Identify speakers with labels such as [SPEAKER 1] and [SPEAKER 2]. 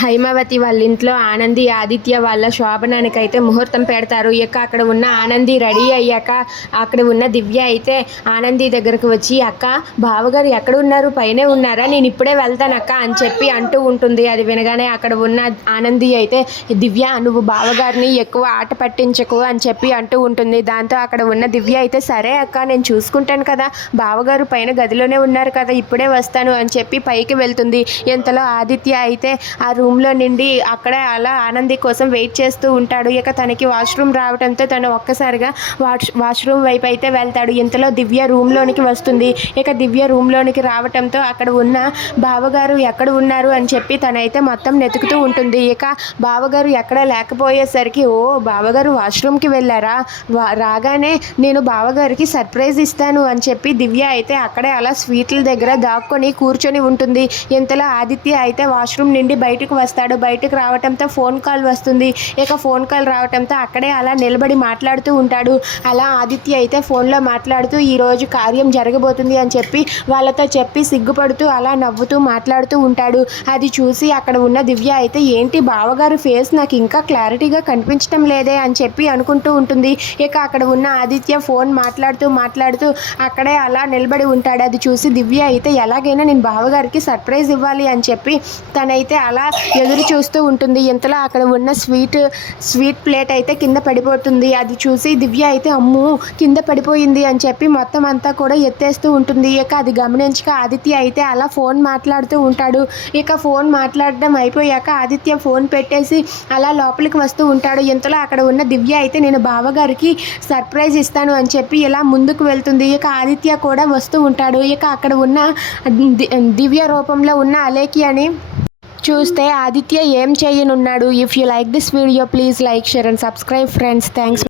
[SPEAKER 1] హైమావతి వాళ్ళ ఇంట్లో ఆనంది ఆదిత్య వాళ్ళ శోభనానికైతే ముహూర్తం పెడతారు. ఇక అక్కడ ఉన్న ఆనంది రెడీ అయ్యాక అక్కడ ఉన్న దివ్య అయితే ఆనంది దగ్గరకు వచ్చి అక్క బావగారు ఎక్కడ ఉన్నారు? పైనే ఉన్నారా? నేను ఇప్పుడే వెళ్తాను అక్క అని చెప్పి అంటూ ఉంటుంది. అది వినగానే అక్కడ ఉన్న ఆనంది అయితే దివ్య నువ్వు బావగారిని ఎక్కువ ఆట పట్టించకు అని చెప్పి అంటూ ఉంటుంది. దాంతో అక్కడ ఉన్న దివ్య అయితే సరే అక్క నేను చూసుకుంటాను కదా. బావగారు పైన గదిలోనే ఉన్నారు కదా. ఇప్పుడే వస్తాను అని చెప్పి పైకి వెళ్తుంది. ఇంతలో ఆదిత్య అయితే ఆ రూమ్లో నుండి అక్కడే అలా ఆనంది కోసం వెయిట్ చేస్తూ ఉంటాడు. ఇక తనకి వాష్రూమ్ రావడంతో తను ఒక్కసారిగా వాష్ వాష్రూమ్ వైపు అయితే వెళ్తాడు. ఇంతలో దివ్య రూమ్లోనికి వస్తుంది. ఇక దివ్య రూమ్లోనికి రావటంతో అక్కడ ఉన్న బావగారు ఎక్కడ ఉన్నారు అని చెప్పి తనైతే మొత్తం నెతుకుతూ ఉంటుంది. ఇక బావగారు ఎక్కడ లేకపోయేసరికి ఓ బావగారు వాష్రూమ్కి వెళ్ళారా? రాగానే నేను బావగారికి సర్ప్రైజ్ ఇస్తాను అని చెప్పి దివ్య అయితే అక్కడే అలా స్వీట్ల దగ్గర దాక్కొని కూర్చొని ఉంటుంది. ఇంతలో ఆదిత్య అయితే వాష్రూమ్ నుండి బయటకు వస్తాడు బయటకు రావటంతో ఫోన్ కాల్ వస్తుంది. ఇక ఫోన్ కాల్ రావటంతో అక్కడే అలా నిలబడి మాట్లాడుతూ ఉంటాడు. అలా ఆదిత్య అయితే ఫోన్లో మాట్లాడుతూ ఈరోజు కార్యం జరగబోతుంది అని చెప్పి వాళ్ళతో చెప్పి సిగ్గుపడుతూ అలా నవ్వుతూ మాట్లాడుతూ ఉంటాడు. అది చూసి అక్కడ ఉన్న దివ్య అయితే ఏంటి బావగారు ఫేస్ నాకు ఇంకా క్లారిటీగా కనిపించడం లేదే అని చెప్పి అనుకుంటూ ఉంటుంది. ఇక అక్కడ ఉన్న ఆదిత్య ఫోన్ మాట్లాడుతూ మాట్లాడుతూ అక్కడే అలా నిలబడి ఉంటాడు. అది చూసి దివ్య అయితే ఎలాగైనా నేను బావగారికి సర్ప్రైజ్ ఇవ్వాలి అని చెప్పి తనైతే అలా ఎదురు చూస్తూ ఉంటుంది. ఇంతలో అక్కడ ఉన్న స్వీట్ స్వీట్ ప్లేట్ అయితే కింద పడిపోతుంది. అది చూసి దివ్య అయితే అమ్ము కింద పడిపోయింది అని చెప్పి మొత్తం అంతా కూడా ఎత్తేస్తూ ఉంటుంది. ఇక అది గమనించక ఆదిత్య అయితే అలా ఫోన్ మాట్లాడుతూ ఉంటాడు. ఇక ఫోన్ మాట్లాడడం అయిపోయాక ఆదిత్య ఫోన్ పెట్టేసి అలా లోపలికి వస్తూ ఉంటాడు. ఇంతలో అక్కడ ఉన్న దివ్య అయితే నేను బావగారికి సర్ప్రైజ్ ఇస్తాను అని చెప్పి ఇలా ముందుకు వెళ్తుంది. ఇక ఆదిత్య కూడా వస్తూ ఉంటాడు. ఇక అక్కడ ఉన్న దివ్య రూపంలో ఉన్న అలేకి అని చూస్తే ఆదిత్య ఏం చేయనున్నాడు? If you like this video please like share and subscribe friends thanks